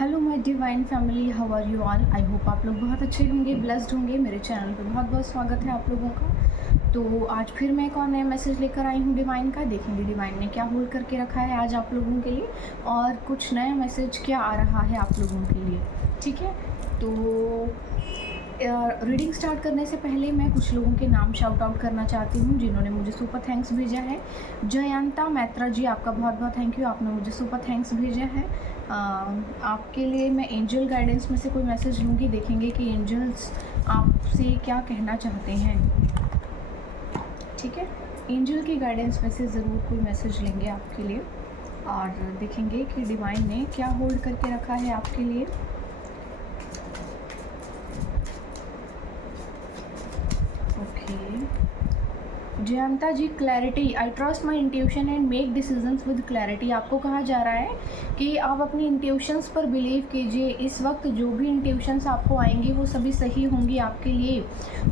Hello my divine family, how are you all. I hope आप लोग बहुत अच्छे होंगे, ब्लेस्ड होंगे। मेरे चैनल पे बहुत बहुत स्वागत है आप लोगों का। तो आज फिर मैं एक और नया मैसेज लेकर आई हूँ डिवाइन का। देखेंगे डिवाइन ने क्या होल्ड करके रखा है आज आप लोगों के लिए, और कुछ नया मैसेज क्या आ रहा है आप लोगों के लिए। ठीक है, तो रीडिंग स्टार्ट करने से पहले मैं कुछ लोगों के नाम शाउट आउट करना चाहती हूँ जिन्होंने मुझे सुपर थैंक्स भेजा है। जयंता मैत्रा जी, आपका बहुत बहुत थैंक यू, आपने मुझे सुपर थैंक्स भेजा है। आपके लिए मैं एंजल गाइडेंस में से कोई मैसेज लूँगी, देखेंगे कि एंजल्स आपसे क्या कहना चाहते हैं। ठीक है, एंजल की गाइडेंस में से ज़रूर कोई मैसेज लेंगे आपके लिए, और देखेंगे कि डिवाइन ने क्या होल्ड करके रखा है आपके लिए। Jayanta ji, clarity, I trust my intuition and make decisions with clarity. आपको कहा जा रहा है कि आप अपनी इंट्यूशंस पर बिलीव कीजिए। इस वक्त जो भी इंट्यूशंस आपको आएंगी वो सभी सही होंगी आपके लिए,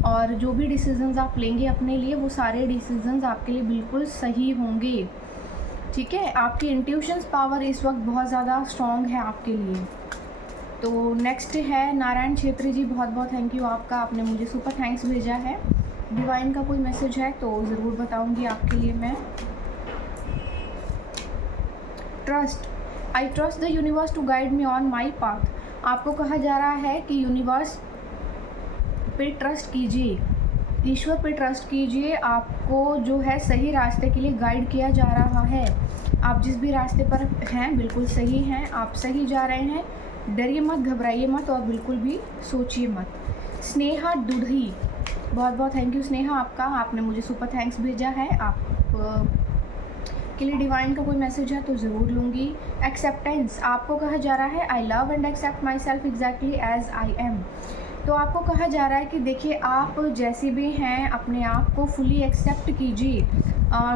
और जो भी डिसीजंस आप लेंगे अपने लिए वो सारे डिसीजंस आपके लिए बिल्कुल सही होंगे। ठीक है, आपकी इंट्यूशंस पावर इस वक्त बहुत ज़्यादा स्ट्रॉन्ग है आपके लिए। तो नेक्स्ट है नारायण छेत्री जी, बहुत बहुत थैंक यू आपका, आपने मुझे सुपर थैंक्स भेजा है। डिवाइन का कोई मैसेज है तो ज़रूर बताऊंगी आपके लिए मैं। Trust, I trust the universe to guide me on my path. आपको कहा जा रहा है कि यूनिवर्स पे ट्रस्ट कीजिए, ईश्वर पे ट्रस्ट कीजिए। आपको जो है सही रास्ते के लिए गाइड किया जा रहा है। आप जिस भी रास्ते पर हैं बिल्कुल सही हैं, आप सही जा रहे हैं। डरिए मत, घबराइए मत, और बिल्कुल भी सोचिए मत। स्नेहा दुढ़ी, बहुत बहुत थैंक यू स्नेहा आपका, आपने मुझे सुपर थैंक्स भेजा है। आप के लिए डिवाइन का कोई मैसेज है तो ज़रूर लूँगी। एक्सेप्टेंस, आपको कहा जा रहा है I love and accept myself exactly as I am. तो आपको कहा जा रहा है कि देखिए, आप जैसे भी हैं अपने आप को फुली एक्सेप्ट कीजिए।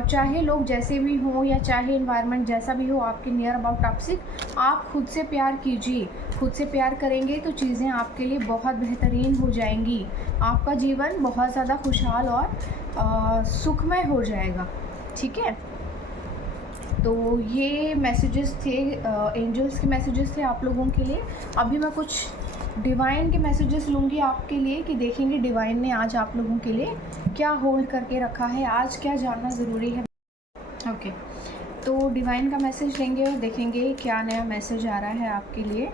चाहे लोग जैसे भी हों या चाहे इन्वायरमेंट जैसा भी हो आपके नियर अबाउट टॉक्सिक, आप खुद से प्यार कीजिए। खुद से प्यार करेंगे तो चीज़ें आपके लिए बहुत बेहतरीन हो जाएंगी। आपका जीवन बहुत ज़्यादा खुशहाल और सुखमय हो जाएगा। ठीक है, तो ये मैसेजेस थे, एंजल्स के मैसेजेस थे आप लोगों के लिए। अभी मैं कुछ डिवाइन के मैसेजेस लूँगी आपके लिए कि देखेंगे डिवाइन ने आज आप लोगों के लिए क्या होल्ड करके रखा है, आज क्या जानना ज़रूरी है। ओके, तो डिवाइन का मैसेज लेंगे और देखेंगे क्या नया मैसेज आ रहा है आपके लिए।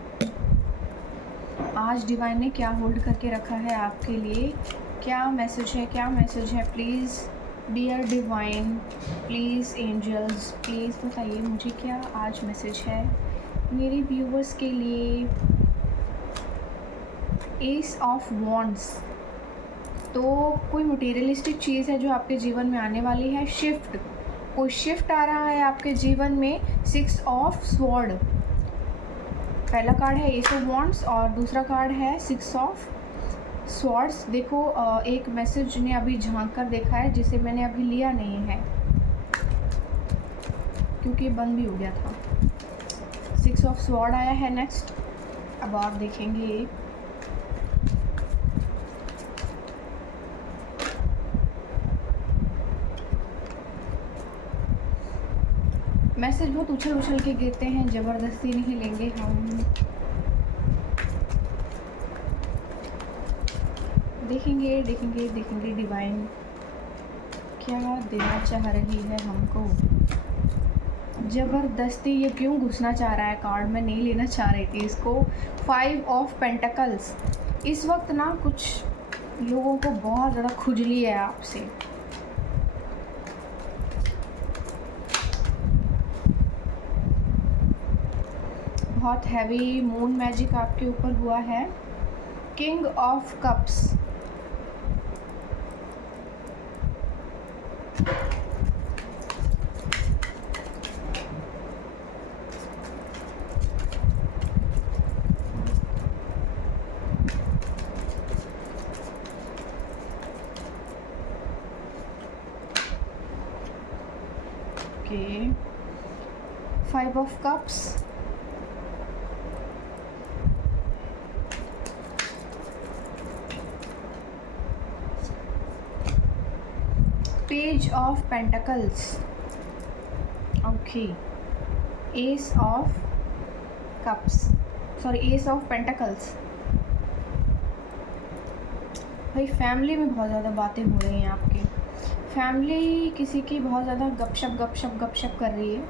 आज डिवाइन ने क्या होल्ड करके रखा है आपके लिए, क्या मैसेज है, क्या मैसेज है। Please dear divine, please angels, please बताइए मुझे क्या आज मैसेज है मेरे व्यूवर्स के लिए। एस ऑफ वॉन्ड्स, तो कोई मटेरियलिस्टिक चीज़ है जो आपके जीवन में आने वाली है। शिफ्ट, कोई शिफ्ट आ रहा है आपके जीवन में। सिक्स ऑफ स्वॉर्ड, पहला कार्ड है एस ऑफ वॉन्ड्स और दूसरा कार्ड है सिक्स ऑफ स्वॉर्ड्स। देखो, एक मैसेज ने अभी झांक कर देखा है जिसे मैंने अभी लिया नहीं है क्योंकि बंद भी हो गया था। सिक्स ऑफ स्वॉर्ड आया है नेक्स्ट। अब आप देखेंगे मैसेज बहुत उछल उछल के गिरते हैं, ज़बरदस्ती नहीं लेंगे हम। देखेंगे देखेंगे देखेंगे डिवाइन क्या देना चाह रही है हमको। ज़बरदस्ती ये क्यों घुसना चाह रहा है कार्ड, मैं नहीं लेना चाह रही थी इसको। फाइव ऑफ पेंटिकल्स, इस वक्त ना कुछ लोगों को बहुत ज़्यादा खुजली है आपसे। बहुत हैवी मून मैजिक आपके ऊपर हुआ है। King of cups, okay, five of cups, page of pentacles, okay, S of cups, sorry S of pentacles. भाई फैमिली में बहुत ज़्यादा बातें हो रही हैं आपकी। फैमिली किसी की बहुत ज़्यादा गपशप कर रही है।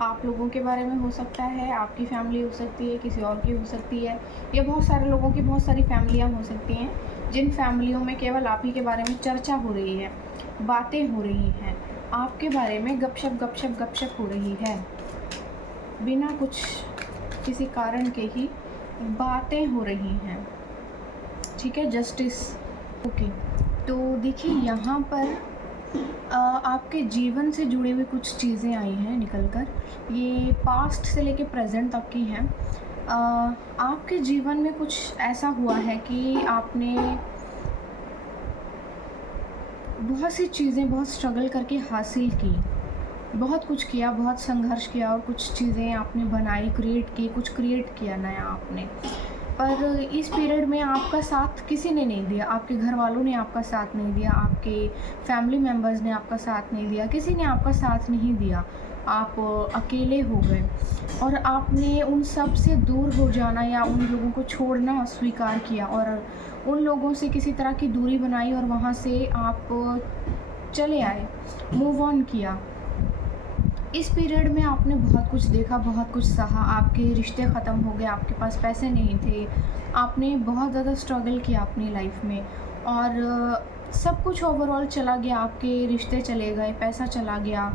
आप लोगों के बारे में हो सकता है, आपकी फैमिली हो सकती है, किसी और की हो सकती है, या बहुत सारे लोगों की बहुत सारी फैमिलियाँ हो सकती हैं जिन फैमिलियों में केवल आप ही के बारे में चर्चा हो रही है, बातें हो रही हैं, आपके बारे में गपशप हो रही है, बिना कुछ किसी कारण के ही बातें हो रही हैं। ठीक है, जस्टिस। ओके, तो देखिए यहाँ पर आपके जीवन से जुड़ी हुई कुछ चीज़ें आई हैं निकल कर। ये पास्ट से लेके प्रेजेंट तक की हैं। आपके जीवन में कुछ ऐसा हुआ है कि आपने बहुत सी चीज़ें बहुत स्ट्रगल करके हासिल की, बहुत कुछ किया, बहुत संघर्ष किया, और कुछ चीज़ें आपने बनाई, क्रिएट की, कुछ क्रिएट किया नया आपने। पर इस पीरियड में आपका साथ किसी ने नहीं दिया, आपके घर वालों ने आपका साथ नहीं दिया, आपके फैमिली मेम्बर्स ने आपका साथ नहीं दिया, किसी ने आपका साथ नहीं दिया। आप अकेले हो गए और आपने उन सब से दूर हो जाना या उन लोगों को छोड़ना स्वीकार किया और उन लोगों से किसी तरह की दूरी बनाई और वहाँ से आप चले आए, मूव ऑन किया। इस पीरियड में आपने बहुत कुछ देखा, बहुत कुछ सहा, आपके रिश्ते ख़त्म हो गए, आपके पास पैसे नहीं थे, आपने बहुत ज़्यादा स्ट्रगल किया अपनी लाइफ में और सब कुछ ओवरऑल चला गया, आपके रिश्ते चले गए, पैसा चला गया,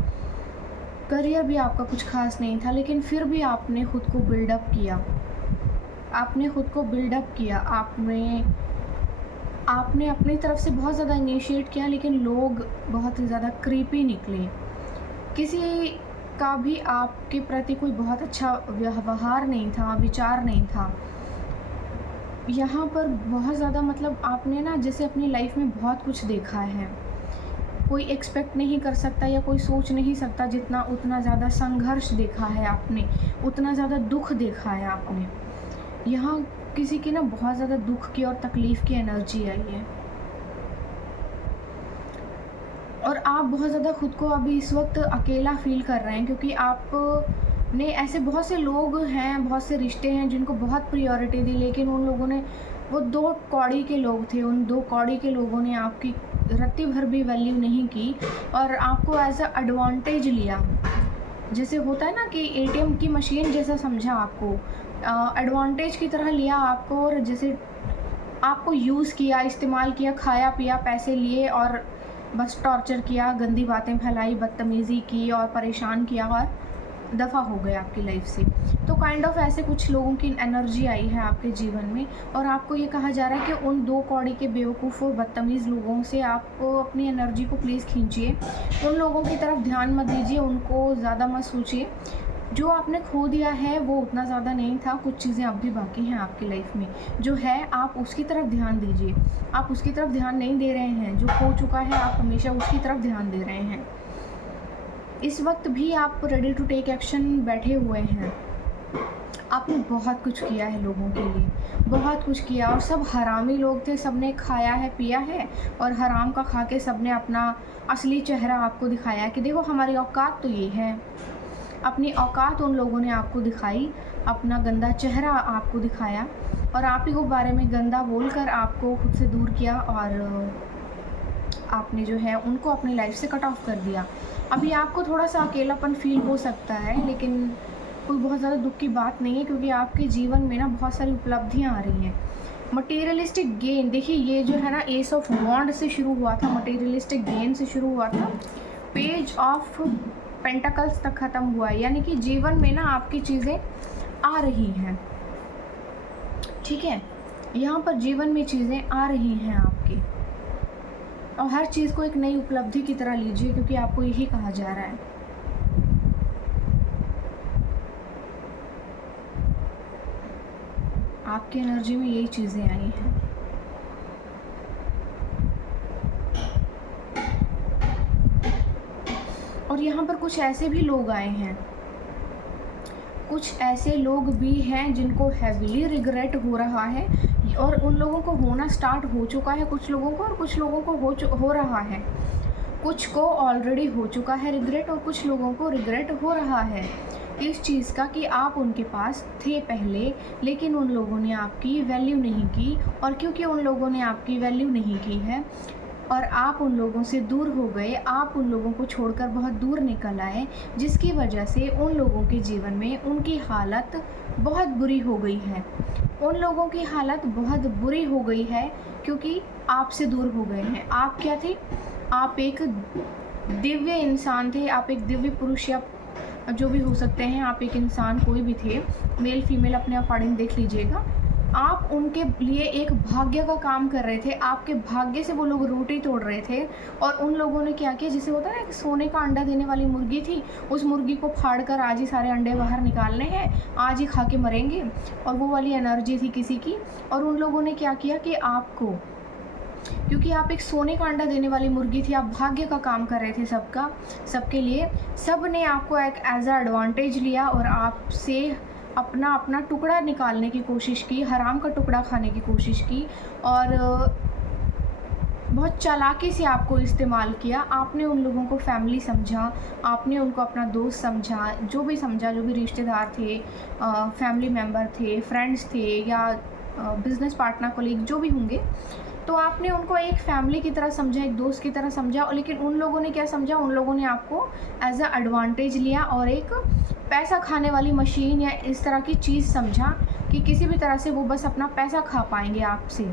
करियर भी आपका कुछ खास नहीं था, लेकिन फिर भी आपने ख़ुद को बिल्डअप किया, आपने अपनी तरफ से बहुत ज़्यादा इनिशिएट किया, लेकिन लोग बहुत ही ज़्यादा क्रीपी निकले। किसी का भी आपके प्रति कोई बहुत अच्छा व्यवहार नहीं था, विचार नहीं था। यहाँ पर बहुत ज़्यादा मतलब आपने ना जैसे अपनी लाइफ में बहुत कुछ देखा है, कोई एक्सपेक्ट नहीं कर सकता या कोई सोच नहीं सकता जितना उतना ज़्यादा संघर्ष देखा है आपने, उतना ज़्यादा दुख देखा है आपने। यहाँ किसी की ना बहुत ज़्यादा दुख की और तकलीफ़ की एनर्जी आई है और आप बहुत ज़्यादा खुद को अभी इस वक्त अकेला फ़ील कर रहे हैं, क्योंकि आप ने ऐसे बहुत से लोग हैं, बहुत से रिश्ते हैं जिनको बहुत प्रायोरिटी दी, लेकिन उन लोगों ने, वो 2 कौड़ी के लोग थे, उन 2 कौड़ी के लोगों ने आपकी रत्ती भर भी वैल्यू नहीं की और आपको एज अ एडवांटेज लिया। जैसे होता है ना कि एटीएम की मशीन जैसा समझा आपको, एडवांटेज की तरह लिया आपको और जैसे आपको यूज़ किया, इस्तेमाल किया, खाया पिया, पैसे लिए और बस टॉर्चर किया, गंदी बातें फैलाई, बदतमीज़ी की और परेशान किया और दफ़ा हो गए आपकी लाइफ से। तो काइंड ऑफ ऐसे कुछ लोगों की एनर्जी आई है आपके जीवन में और आपको ये कहा जा रहा है कि उन 2 कौड़ी के बेवकूफ़ और बदतमीज़ लोगों से आप अपनी एनर्जी को प्लीज़ खींचिए। उन लोगों की तरफ ध्यान मत दीजिए, उनको ज़्यादा मत सोचिए। जो आपने खो दिया है वो उतना ज़्यादा नहीं था, कुछ चीज़ें अब भी बाकी हैं आपकी लाइफ में। जो है आप उसकी तरफ ध्यान दीजिए। आप उसकी तरफ ध्यान नहीं दे रहे हैं, जो खो चुका है आप हमेशा उसकी तरफ ध्यान दे रहे हैं। इस वक्त भी आप रेडी टू टेक एक्शन बैठे हुए हैं। आपने बहुत कुछ किया है लोगों के लिए, बहुत कुछ किया और सब हरामी लोग थे, सब ने खाया है, पिया है और हराम का खा के सब ने अपना असली चेहरा आपको दिखाया कि देखो हमारी औकात तो ये है। अपनी औकात उन लोगों ने आपको दिखाई, अपना गंदा चेहरा आपको दिखाया और आप ही को बारे में गंदा बोलकर आपको खुद से दूर किया और आपने जो है उनको अपनी लाइफ से कट ऑफ कर दिया। अभी आपको थोड़ा सा अकेलापन फील हो सकता है, लेकिन कोई बहुत ज़्यादा दुख की बात नहीं है, क्योंकि आपके जीवन में ना बहुत सारी उपलब्धियाँ आ रही हैं। मटेरियलिस्टिक गेन, देखिए ये जो है ना एस ऑफ वॉन्ड से शुरू हुआ था, मटेरियलिस्टिक गेन से शुरू हुआ था, पेज ऑफ पेंटाकल्स तक ख़त्म हुआ है, यानी कि जीवन में ना आपकी चीज़ें आ रही हैं। ठीक है, यहाँ पर जीवन में चीज़ें आ रही हैं आपकी और हर चीज़ को एक नई उपलब्धि की तरह लीजिए, क्योंकि आपको यही कहा जा रहा है। आपकी एनर्जी में यही चीज़ें आई हैं। और यहाँ पर कुछ ऐसे भी लोग आए हैं, कुछ ऐसे लोग भी हैं जिनको हैविली रिग्रेट हो रहा है और उन लोगों को होना स्टार्ट हो चुका है, कुछ लोगों को, और कुछ लोगों को हो रहा है। कुछ को ऑलरेडी हो चुका है रिग्रेट और कुछ लोगों को रिग्रेट हो रहा है। इस चीज़ का कि आप उनके पास थे पहले, लेकिन उन लोगों ने आपकी वैल्यू नहीं की, और क्योंकि उन लोगों ने आपकी वैल्यू नहीं की है और आप उन लोगों से दूर हो गए, आप उन लोगों को छोड़कर बहुत दूर निकल आए, जिसकी वजह से उन लोगों के जीवन में उनकी हालत बहुत बुरी हो गई है। उन लोगों की हालत बहुत बुरी हो गई है क्योंकि आपसे दूर हो गए हैं। आप क्या थे? आप एक दिव्य इंसान थे, आप एक दिव्य पुरुष या जो भी हो सकते हैं, आप एक इंसान कोई भी थे, मेल फीमेल अपने अकॉर्डिंग देख लीजिएगा। आप उनके लिए एक भाग्य का काम कर रहे थे, आपके भाग्य से वो लोग रोटी तोड़ रहे थे, और उन लोगों ने क्या किया, जिसे होता है ना कि सोने का अंडा देने वाली मुर्गी थी, उस मुर्गी को फाड़ कर आज ही सारे अंडे बाहर निकालने हैं, आज ही खा के मरेंगे, और वो वाली एनर्जी थी किसी की। और उन लोगों ने क्या किया कि आपको, क्योंकि आप एक सोने का अंडा देने वाली मुर्गी थी, आप भाग्य का काम कर रहे थे सबका, सबके लिए, सब ने आपको एक एज अ एडवांटेज लिया और आपसे अपना अपना टुकड़ा निकालने की कोशिश की, हराम का टुकड़ा खाने की कोशिश की, और बहुत चालाकी से आपको इस्तेमाल किया। आपने उन लोगों को फैमिली समझा, आपने उनको अपना दोस्त समझा, जो भी रिश्तेदार थे, फैमिली मेम्बर थे, फ्रेंड्स थे, या बिज़नेस पार्टनर, कोलीग, जो भी होंगे, तो आपने उनको एक फैमिली की तरह समझा, एक दोस्त की तरह समझा। लेकिन उन लोगों ने क्या समझा, उन लोगों ने आपको एज अ एडवांटेज लिया और एक पैसा खाने वाली मशीन या इस तरह की चीज़ समझा कि किसी भी तरह से वो बस अपना पैसा खा पाएंगे आपसे।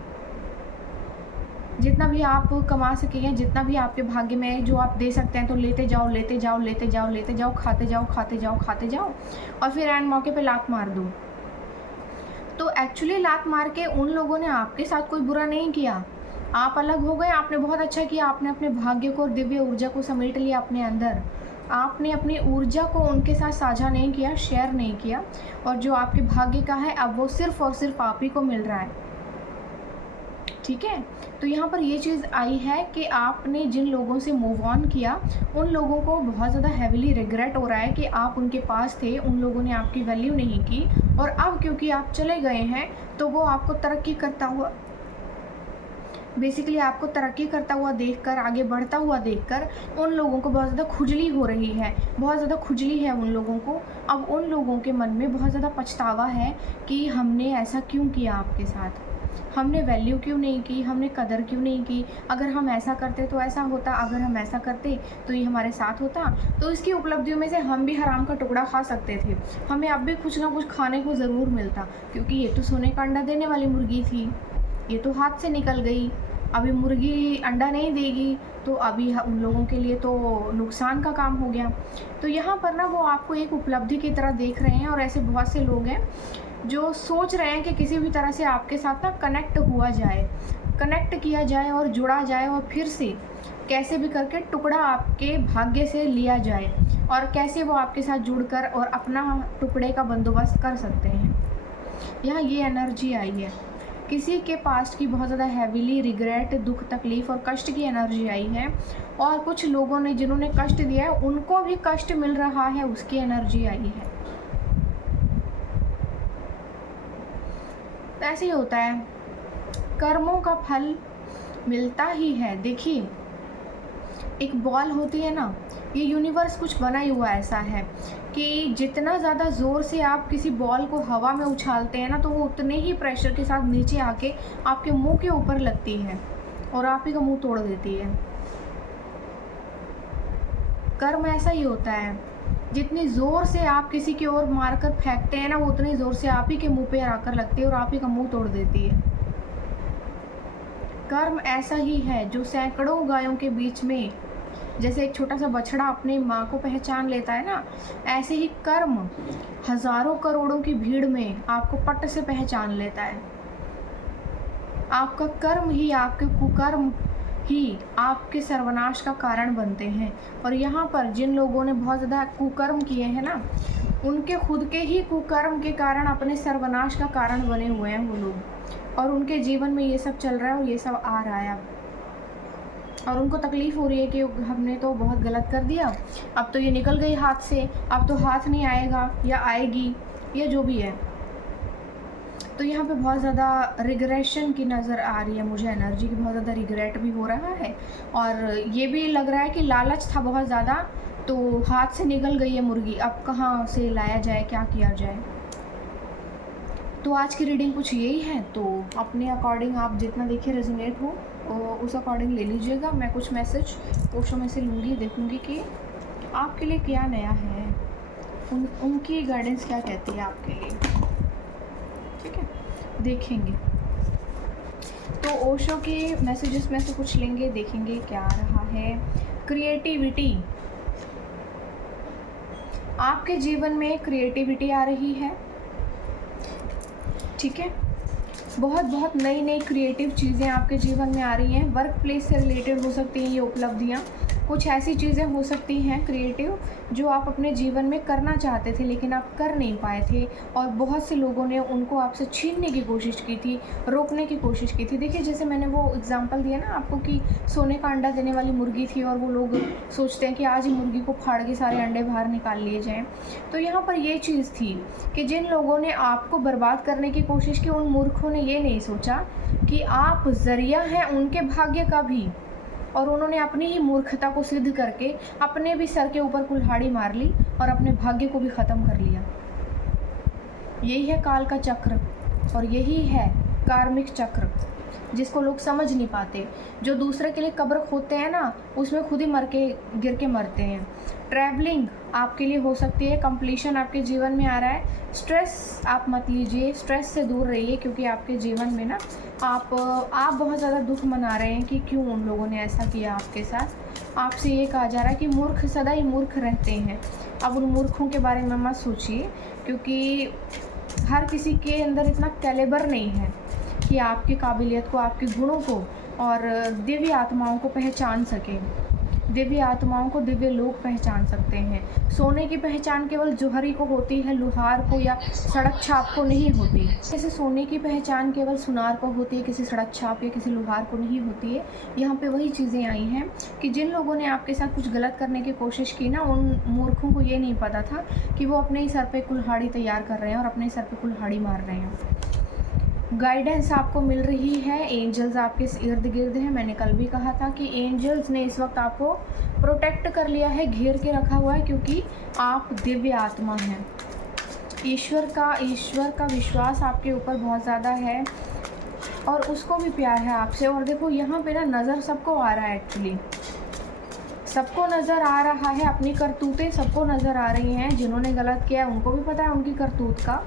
जितना भी आप कमा सकेंगे, जितना भी आपके भाग्य में जो आप दे सकते हैं, तो लेते जाओ, लेते जाओ, लेते जाओ, लेते जाओ, खाते जाओ, खाते जाओ, खाते जाओ, और फिर एंड मौके पे लात मार दो। तो एक्चुअली लात मार के उन लोगों ने आपके साथ कोई बुरा नहीं किया, आप अलग हो गए, आपने बहुत अच्छा किया, आपने अपने भाग्य को और दिव्य ऊर्जा को समेट लिया अपने अंदर। आपने अपनी ऊर्जा को उनके साथ साझा नहीं किया, शेयर नहीं किया, और जो आपके भाग्य का है अब वो सिर्फ़ और सिर्फ आप ही को मिल रहा है। ठीक है, तो यहाँ पर ये चीज़ आई है कि आपने जिन लोगों से मूव ऑन किया, उन लोगों को बहुत ज़्यादा हैविली रिग्रेट हो रहा है कि आप उनके पास थे, उन लोगों ने आपकी वैल्यू नहीं की, और अब क्योंकि आप चले गए हैं तो वो आपको तरक्की करता हुआ, बेसिकली आपको तरक्की करता हुआ देखकर, आगे बढ़ता हुआ देखकर उन लोगों को बहुत ज़्यादा खुजली हो रही है, बहुत ज़्यादा खुजली है उन लोगों को। अब उन लोगों के मन में बहुत ज़्यादा पछतावा है कि हमने ऐसा क्यों किया आपके साथ, हमने वैल्यू क्यों नहीं की, हमने कदर क्यों नहीं की, अगर हम ऐसा करते तो ऐसा होता, अगर हम ऐसा करते तो ये हमारे साथ होता, तो इसकी उपलब्धियों में से हम भी हराम का टुकड़ा खा सकते थे, हमें अब भी कुछ ना कुछ खाने को ज़रूर मिलता, क्योंकि ये तो सोने का अंडा देने वाली मुर्गी थी, ये तो हाथ से निकल गई, अभी मुर्गी अंडा नहीं देगी, तो अभी उन लोगों के लिए तो नुकसान का काम हो गया। तो यहाँ पर ना वो आपको एक उपलब्धि की तरह देख रहे हैं, और ऐसे बहुत से लोग हैं जो सोच रहे हैं कि किसी भी तरह से आपके साथ ना कनेक्ट हुआ जाए, कनेक्ट किया जाए और जुड़ा जाए, और फिर से कैसे भी करके टुकड़ा आपके भाग्य से लिया जाए, और कैसे वो आपके साथ जुड़कर और अपना टुकड़े का बंदोबस्त कर सकते हैं। यहाँ ये एनर्जी आई है, किसी के पास्ट की बहुत ज़्यादा हैविली रिग्रेट, दुख, तकलीफ़ और कष्ट की एनर्जी आई है, और कुछ लोगों ने जिन्होंने कष्ट दिया है उनको भी कष्ट मिल रहा है, उसकी एनर्जी आई है। तो ऐसे ही होता है, कर्मों का फल मिलता ही है। देखिए, एक बॉल होती है ना, ये यूनिवर्स कुछ बना ही हुआ ऐसा है कि जितना ज़्यादा ज़ोर से आप किसी बॉल को हवा में उछालते हैं ना, तो वो उतने ही प्रेशर के साथ नीचे आके आपके मुंह के ऊपर लगती है और आप ही का मुंह तोड़ देती है। कर्म ऐसा ही होता है, जितनी ज़ोर से आप किसी की ओर मारकर फेंकते हैं ना, वो उतनी ज़ोर से आप ही के मुंह पे आकर लगती है और आप ही का मुंह तोड़ देती है। कर्म ऐसा ही है जो सैकड़ों गायों के बीच में, जैसे एक छोटा सा बछड़ा अपनी माँ को पहचान लेता है ना, ऐसे ही कर्म हजारों करोड़ों की भीड़ में आपको पट से पहचान लेता है। आपका कर्म ही, आपके कुकर्म ही आपके सर्वनाश का कारण बनते हैं। और यहाँ पर जिन लोगों ने बहुत ज़्यादा कुकर्म किए हैं ना, उनके खुद के ही कुकर्म के कारण अपने सर्वनाश का कारण बने हुए हैं वो लोग, और उनके जीवन में ये सब चल रहा है और ये सब आ रहा है अब, और उनको तकलीफ़ हो रही है कि हमने तो बहुत गलत कर दिया, अब तो ये निकल गई हाथ से, अब तो हाथ नहीं आएगा या आएगी, या जो भी है। तो यहाँ पे बहुत ज़्यादा रिग्रेशन की नज़र आ रही है मुझे, एनर्जी की बहुत ज़्यादा रिग्रेट भी हो रहा है, और ये भी लग रहा है कि लालच था बहुत ज़्यादा तो हाथ से निकल गई है मुर्गी, अब कहाँ से लाया जाए, क्या किया जाए। तो आज की रीडिंग कुछ यही है। तो अपने अकॉर्डिंग आप जितना देखिए रेजोनेट हो उस अकॉर्डिंग ले लीजिएगा। मैं कुछ मैसेज ओशो में से लूँगी, देखूँगी कि आपके लिए क्या नया है, उनकी गाइडेंस क्या कहती है आपके लिए। ठीक है, देखेंगे। तो ओशो के मैसेजेस में से कुछ लेंगे, देखेंगे क्या आ रहा है। क्रिएटिविटी, आपके जीवन में क्रिएटिविटी आ रही है। ठीक है, बहुत नई नई क्रिएटिव चीज़ें आपके जीवन में आ रही हैं। वर्क प्लेस से रिलेटेड हो सकती हैं ये उपलब्धियाँ। कुछ ऐसी चीज़ें हो सकती हैं क्रिएटिव जो आप अपने जीवन में करना चाहते थे लेकिन आप कर नहीं पाए थे, और बहुत से लोगों ने उनको आपसे छीनने की कोशिश की थी, रोकने की कोशिश की थी। देखिए, जैसे मैंने वो एग्जांपल दिया ना आपको कि सोने का अंडा देने वाली मुर्गी थी और वो लोग सोचते हैं कि आज ही मुर्गी को फाड़ के सारे अंडे बाहर निकाल लिए जाएँ। तो यहाँ पर ये चीज़ थी कि जिन लोगों ने आपको बर्बाद करने की कोशिश की, उन मूर्खों ने ये नहीं सोचा कि आप ज़रिया हैं उनके भाग्य का भी, और उन्होंने अपनी ही मूर्खता को सिद्ध करके अपने भी सर के ऊपर कुल्हाड़ी मार ली और अपने भाग्य को भी ख़त्म कर लिया। यही है काल का चक्र और यही है कार्मिक चक्र, जिसको लोग समझ नहीं पाते। जो दूसरे के लिए कब्र खोदते हैं ना, उसमें खुद ही गिर के मरते हैं। ट्रैवलिंग आपके लिए हो सकती है। कंप्लीशन आपके जीवन में आ रहा है। स्ट्रेस आप मत लीजिए, स्ट्रेस से दूर रहिए, क्योंकि आपके जीवन में ना आप बहुत ज़्यादा दुख मना रहे हैं कि क्यों उन लोगों ने ऐसा किया आपके साथ। आपसे ये कहा जा रहा है कि मूर्ख सदा ही मूर्ख रहते हैं। अब उन मूर्खों के बारे में मत सोचिए, क्योंकि हर किसी के अंदर इतना कैलिबर नहीं है कि आपकी काबिलियत को, आपके गुणों को और दिव्य आत्माओं को पहचान सके। दिव्य आत्माओं को दिव्य लोग पहचान सकते हैं। सोने की पहचान केवल जौहरी को होती है, लुहार को या सड़क छाप को नहीं होती। जैसे सोने की पहचान केवल सुनार को होती है, किसी सड़क छाप या किसी लुहार को नहीं होती है। यहाँ पे वही चीज़ें आई हैं कि जिन लोगों ने आपके साथ कुछ गलत करने की कोशिश की ना, उन मूर्खों को ये नहीं पता था कि वो अपने ही सर पे कुल्हाड़ी तैयार कर रहे हैं और अपने ही सर पे कुल्हाड़ी मार रहे हैं। गाइडेंस आपको मिल रही है। एंजल्स आपके इर्द गिर्द हैं। मैंने कल भी कहा था कि एंजल्स ने इस वक्त आपको प्रोटेक्ट कर लिया है, घेर के रखा हुआ है, क्योंकि आप दिव्य आत्मा हैं। ईश्वर का विश्वास आपके ऊपर बहुत ज़्यादा है और उसको भी प्यार है आपसे। और देखो यहाँ पे ना नज़र सबको आ रहा है, एक्चुअली सबको नज़र आ रहा है। अपनी करतूतें सबको नज़र आ रही हैं। जिन्होंने गलत किया है उनको भी पता है उनकी करतूत का,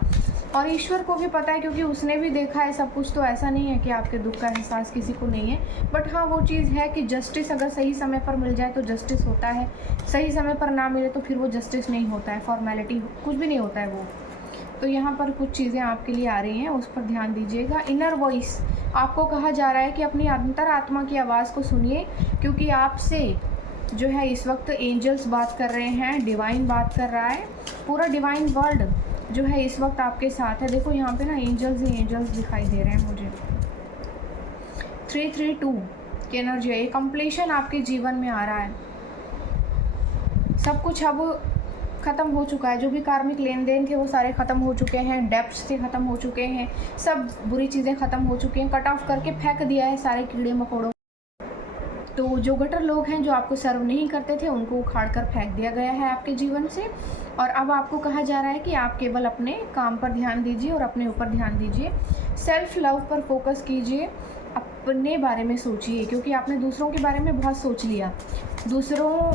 और ईश्वर को भी पता है, क्योंकि उसने भी देखा है सब कुछ। तो ऐसा नहीं है कि आपके दुख का एहसास किसी को नहीं है। बट हाँ, वो चीज़ है कि जस्टिस अगर सही समय पर मिल जाए तो जस्टिस होता है, सही समय पर ना मिले तो फिर वो जस्टिस नहीं होता है, फॉर्मेलिटी कुछ भी नहीं होता है वो। तो यहाँ पर कुछ चीज़ें आपके लिए आ रही हैं, उस पर ध्यान दीजिएगा। इनर वॉइस, आपको कहा जा रहा है कि अपनी अंतरात्मा की आवाज़ को सुनिए, क्योंकि आपसे जो है इस वक्त एंजल्स बात कर रहे हैं, डिवाइन बात कर रहा है। पूरा डिवाइन वर्ल्ड जो है इस वक्त आपके साथ है। देखो यहाँ पे ना एंजल्स ही एंजल्स दिखाई दे रहे हैं मुझे। 332 की एनर्जी है। कंप्लीशन आपके जीवन में आ रहा है। सब कुछ अब ख़त्म हो चुका है। जो भी कार्मिक लेन देन थे वो सारे ख़त्म हो चुके हैं। डेप्थ्स थे ख़त्म हो चुके हैं। सब बुरी चीज़ें ख़त्म हो चुकी हैं। कट ऑफ करके फेंक दिया है सारे कीड़े मकोड़ों। तो जो गटर लोग हैं जो आपको सर्व नहीं करते थे, उनको उखाड़ कर फेंक दिया गया है आपके जीवन से। और अब आपको कहा जा रहा है कि आप केवल अपने काम पर ध्यान दीजिए और अपने ऊपर ध्यान दीजिए। सेल्फ लव पर फोकस कीजिए, अपने बारे में सोचिए, क्योंकि आपने दूसरों के बारे में बहुत सोच लिया। दूसरों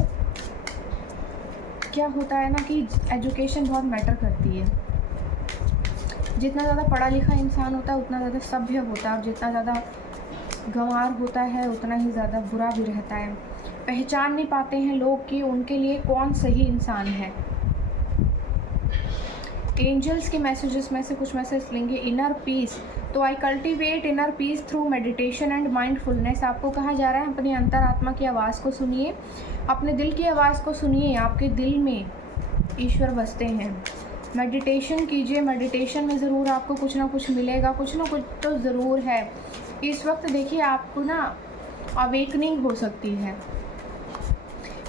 क्या होता है ना कि एजुकेशन बहुत मैटर करती है। जितना ज़्यादा पढ़ा लिखा इंसान होता है उतना ज़्यादा सभ्य होता है, और जितना ज़्यादा गंवार होता है उतना ही ज़्यादा बुरा भी रहता है। पहचान नहीं पाते हैं लोग कि उनके लिए कौन सही इंसान है। एंजल्स के मैसेजेस में से कुछ मैसेज लेंगे। इनर पीस, तो I cultivate inner peace through meditation and mindfulness. आपको कहा जा रहा है अपनी अंतरात्मा की आवाज़ को सुनिए, अपने दिल की आवाज़ को सुनिए। आपके दिल में ईश्वर बसते हैं। मेडिटेशन कीजिए। मेडिटेशन में ज़रूर आपको कुछ ना कुछ मिलेगा, कुछ ना कुछ तो ज़रूर है। इस वक्त देखिए आपको ना अवेकनिंग हो सकती है,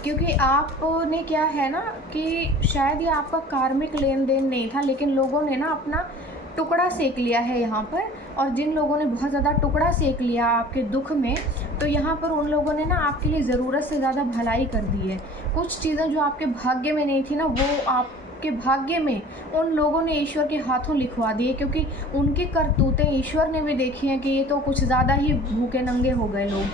क्योंकि आपने क्या है ना कि शायद ये आपका कार्मिक लेन देन नहीं था, लेकिन लोगों ने ना अपना टुकड़ा सेक लिया है यहाँ पर, और जिन लोगों ने बहुत ज़्यादा टुकड़ा सेक लिया आपके दुख में, तो यहाँ पर उन लोगों ने ना आपके लिए ज़रूरत से ज़्यादा भलाई कर दी है। कुछ चीज़ें जो आपके भाग्य में नहीं थी ना, वो आपके भाग्य में उन लोगों ने ईश्वर के हाथों लिखवा दी है, क्योंकि उनकी करतूतें ईश्वर ने भी देखी हैं कि ये तो कुछ ज़्यादा ही भूखे नंगे हो गए लोग।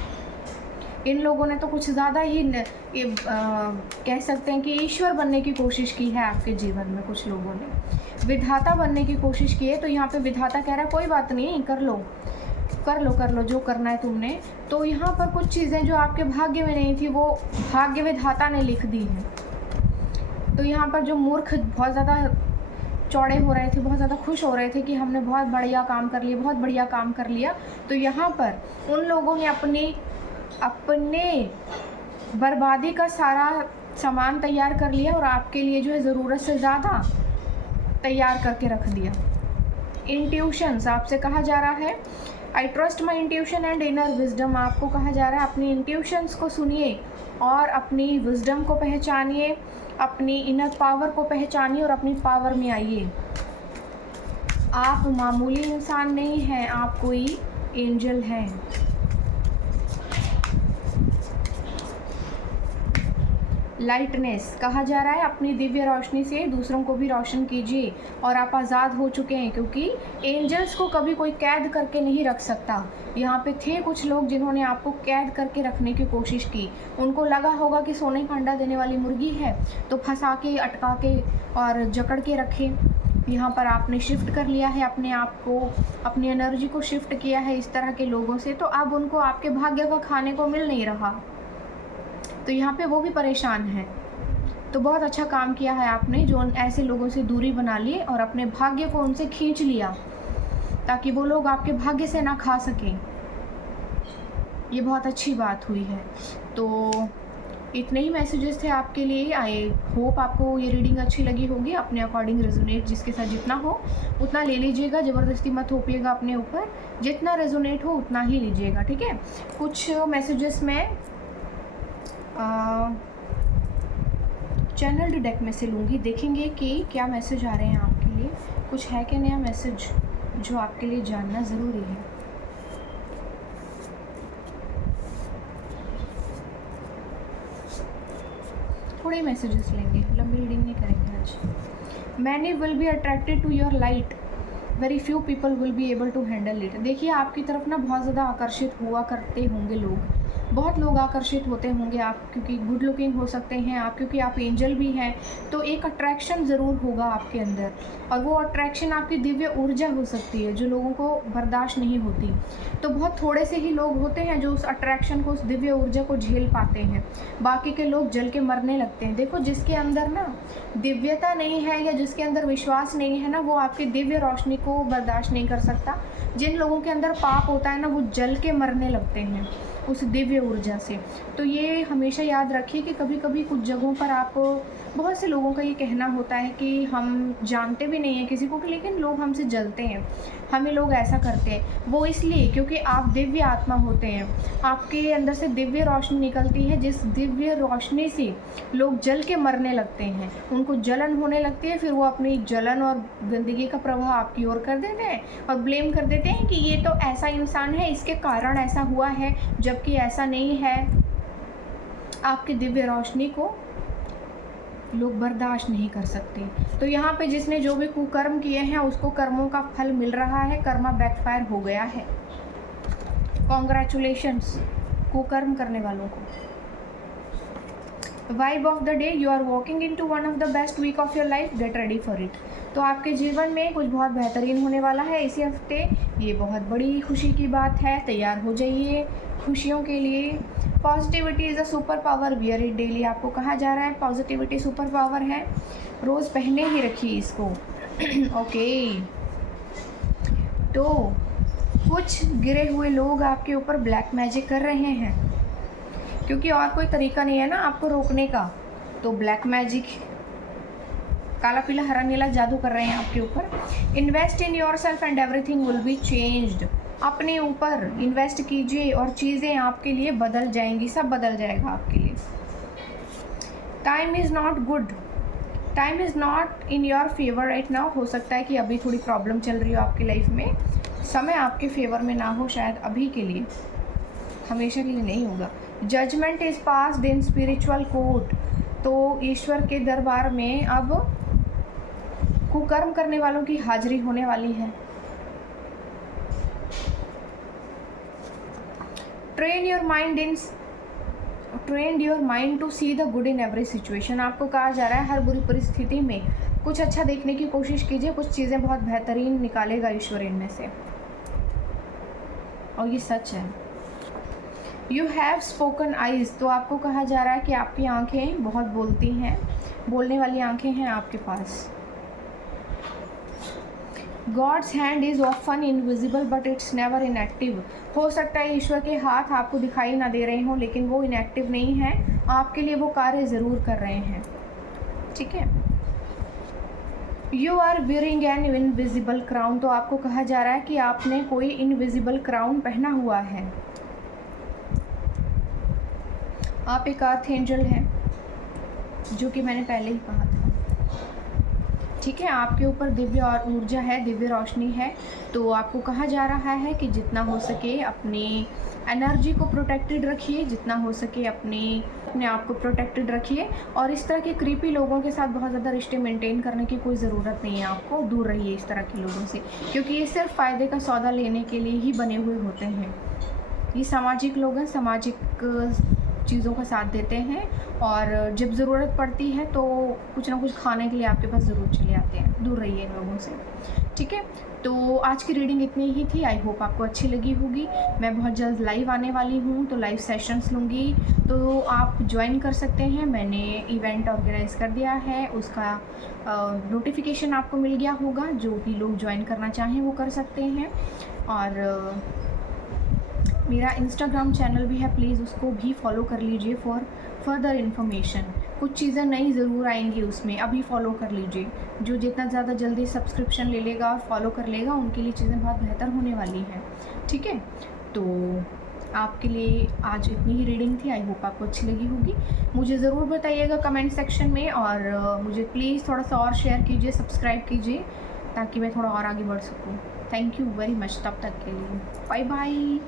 इन लोगों ने तो कुछ ज़्यादा ही कह सकते हैं कि ईश्वर बनने की कोशिश की है आपके जीवन में। कुछ लोगों ने विधाता बनने की कोशिश की है, तो यहाँ पे विधाता कह रहा है कोई बात नहीं, कर लो कर लो जो करना है तुमने। तो यहाँ पर कुछ चीज़ें जो आपके भाग्य में नहीं थी, वो भाग्य विधाता ने लिख दी हैं। तो यहाँ पर जो मूर्ख बहुत ज़्यादा चौड़े हो रहे थे, बहुत ज़्यादा खुश हो रहे थे कि हमने बहुत बढ़िया काम कर लिया, बहुत बढ़िया काम कर लिया, तो यहाँ पर उन लोगों ने अपने बर्बादी का सारा सामान तैयार कर लिया और आपके लिए जो है ज़रूरत से ज़्यादा तैयार करके रख दिया। इंट्यूशंस आपसे कहा जा रहा है, आई trust my intuition and inner wisdom. आपको कहा जा रहा है अपनी इंट्यूशंस को सुनिए और अपनी विजडम को पहचानिए, अपनी इनर पावर को पहचानिए और अपनी पावर में आइए। आप मामूली इंसान नहीं हैं, आप कोई एंजल हैं। लाइटनेस कहा जा रहा है अपनी दिव्य रोशनी से दूसरों को भी रोशन कीजिए और आप आज़ाद हो चुके हैं, क्योंकि एंजल्स को कभी कोई कैद करके नहीं रख सकता। यहाँ पे थे कुछ लोग जिन्होंने आपको कैद करके रखने की कोशिश की। उनको लगा होगा कि सोने का अंडा देने वाली मुर्गी है, तो फंसा के, अटका के और जकड़ के रखे। यहाँ पर आपने शिफ्ट कर लिया है अपने आप को, अपनी एनर्जी को शिफ्ट किया है इस तरह के लोगों से, तो अब उनको आपके भाग्य का खाने को मिल नहीं रहा, तो यहाँ पे वो भी परेशान है। तो बहुत अच्छा काम किया है आपने जो ऐसे लोगों से दूरी बना ली और अपने भाग्य को उनसे खींच लिया, ताकि वो लोग आपके भाग्य से ना खा सकें। ये बहुत अच्छी बात हुई है। तो इतने ही मैसेजेस थे आपके लिए। आई होप आपको ये रीडिंग अच्छी लगी होगी। अपने अकॉर्डिंग रेजोनेट जिसके साथ जितना हो उतना ले लीजिएगा, ज़बरदस्ती मत थोपिएगा अपने ऊपर। जितना रेजोनेट हो उतना ही लीजिएगा, ठीक है। कुछ मैसेजेस में चैनल्ड डेक में से लूँगी, देखेंगे कि क्या मैसेज आ रहे हैं आपके लिए। कुछ है क्या नया मैसेज जो आपके लिए जानना ज़रूरी है। थोड़े मैसेजेस लेंगे, लंबी रीडिंग नहीं करेंगे आज। Many will be attracted to your light, very few people will be able to handle it. देखिए आपकी तरफ ना बहुत ज़्यादा आकर्षित हुआ करते होंगे लोग, बहुत लोग आकर्षित होते होंगे आप, क्योंकि गुड लुकिंग हो सकते हैं आप, क्योंकि आप एंजल भी हैं, तो एक अट्रैक्शन ज़रूर होगा आपके अंदर, और वो अट्रैक्शन आपकी दिव्य ऊर्जा हो सकती है जो लोगों को बर्दाश्त नहीं होती। तो बहुत थोड़े से ही लोग होते हैं जो उस अट्रैक्शन को, उस दिव्य ऊर्जा को झेल पाते हैं, बाकी के लोग जल के मरने लगते हैं। देखो जिसके अंदर ना दिव्यता नहीं है या जिसके अंदर विश्वास नहीं है ना, वो आपकी दिव्य रोशनी को बर्दाश्त नहीं कर सकता। जिन लोगों के अंदर पाप होता है ना, वो जल के मरने लगते हैं उस दिव्य ऊर्जा से। तो ये हमेशा याद रखिए कि कभी कभी कुछ जगहों पर आपको, बहुत से लोगों का ये कहना होता है कि हम जानते भी नहीं हैं किसी को, लेकिन लोग हमसे जलते हैं, हमें लोग ऐसा करते हैं। वो इसलिए क्योंकि आप दिव्य आत्मा होते हैं, आपके अंदर से दिव्य रोशनी निकलती है, जिस दिव्य रोशनी से लोग जल के मरने लगते हैं, उनको जलन होने लगती है, फिर वो अपनी जलन और गंदगी का प्रभाव आपकी ओर कर देते हैं और ब्लेम कर देते हैं कि ये तो ऐसा इंसान है, इसके कारण ऐसा हुआ है, जबकि ऐसा नहीं है। आपकी दिव्य रोशनी को लोग बर्दाश्त नहीं कर सकते। तो यहाँ पे जिसने जो भी कुकर्म किए हैं उसको कर्मों का फल मिल रहा है, कर्मा बैकफायर हो गया है। कॉन्ग्रेचुलेशंस कुकर्म करने वालों को। Vibe of the day, you are walking into one of the best week of your life, get ready for it. तो आपके जीवन में कुछ बहुत बेहतरीन होने वाला है इसी हफ्ते, ये बहुत बड़ी खुशी की बात है, तैयार हो जाइए खुशियों के लिए। Positivity is a super power, wear it daily. आपको कहा जा रहा है पॉजिटिविटी सुपर पावर है, रोज़ पहने ही रखिए इसको। ओके, तो कुछ गिरे हुए लोग आपके ऊपर ब्लैक मैजिक कर रहे हैं, क्योंकि और कोई तरीका नहीं है ना आपको रोकने का। तो ब्लैक मैजिक, काला पीला हरा नीला जादू कर रहे हैं आपके ऊपर। Invest in your self and everything will be changed. अपने ऊपर इन्वेस्ट कीजिए और चीज़ें आपके लिए बदल जाएंगी, सब बदल जाएगा आपके लिए। Time is not good, time is not in your favour right now, हो सकता है कि अभी थोड़ी प्रॉब्लम चल रही हो आपकी लाइफ में, समय आपके फेवर में ना हो शायद अभी के लिए, हमेशा के लिए नहीं होगा। Judgement is passed in spiritual court, तो ईश्वर के दरबार में अब कुकर्म करने वालों की हाजिरी होने वाली है। Train your mind to see the good in every situation, आपको कहा जा रहा है हर बुरी परिस्थिति में कुछ अच्छा देखने की कोशिश कीजिए, कुछ चीज़ें बहुत बेहतरीन निकालेगा ईश्वर इनमें से, और ये सच है। यू हैव स्पोकन आइज़, तो आपको कहा जा रहा है कि आपकी आंखें बहुत बोलती हैं, बोलने वाली आंखें हैं आपके पास। God's hand is often invisible but it's never inactive, हो सकता है ईश्वर के हाथ आपको दिखाई ना दे रहे हों लेकिन वो इनएक्टिव नहीं है, आपके लिए वो कार्य ज़रूर कर रहे हैं, ठीक है। You are wearing an invisible crown, तो आपको कहा जा रहा है कि आपने कोई इनविजिबल क्राउन पहना हुआ है। आप एक अर्थ एंजल हैं, जो कि मैंने पहले ही कहा था, ठीक है। आपके ऊपर दिव्य और ऊर्जा है, दिव्य रोशनी है, तो आपको कहा जा रहा है कि जितना हो सके अपनी एनर्जी को प्रोटेक्टेड रखिए, जितना हो सके अपने आप को प्रोटेक्टेड रखिए, और इस तरह के क्रीपी लोगों के साथ बहुत ज़्यादा रिश्ते मेंटेन करने की कोई ज़रूरत नहीं है, आपको दूर रहिए इस तरह के लोगों से, क्योंकि ये सिर्फ फ़ायदे का सौदा लेने के लिए ही बने हुए होते हैं। ये सामाजिक लोग हैं, सामाजिक चीज़ों का साथ देते हैं, और जब ज़रूरत पड़ती है तो कुछ ना कुछ खाने के लिए आपके पास ज़रूर चले आते हैं, दूर रहिए इन लोगों से, ठीक है। तो आज की रीडिंग इतनी ही थी, आई होप आपको अच्छी लगी होगी। मैं बहुत जल्द लाइव आने वाली हूँ, तो लाइव सेशंस लूँगी, तो आप ज्वाइन कर सकते हैं। मैंने इवेंट ऑर्गेनाइज़ कर दिया है, उसका नोटिफिकेशन आपको मिल गया होगा, जो भी लोग ज्वाइन करना चाहें वो कर सकते हैं। और मेरा इंस्टाग्राम चैनल भी है, प्लीज़ उसको भी फॉलो कर लीजिए फॉर फर्दर इन्फॉर्मेशन। कुछ चीज़ें नई ज़रूर आएंगी उसमें, अभी फॉलो कर लीजिए। जो जितना ज़्यादा जल्दी सब्सक्रिप्शन ले लेगा और फॉलो कर लेगा उनके लिए चीज़ें बहुत बेहतर होने वाली हैं, ठीक है। तो आपके लिए आज इतनी ही रीडिंग थी, आई होप आपको अच्छी लगी होगी। मुझे ज़रूर बताइएगा कमेंट सेक्शन में, और मुझे प्लीज़ थोड़ा सा और शेयर कीजिए, सब्सक्राइब कीजिए, ताकि मैं थोड़ा और आगे बढ़ सकूँ। थैंक यू वेरी मच, तब तक के लिए बाय बाय।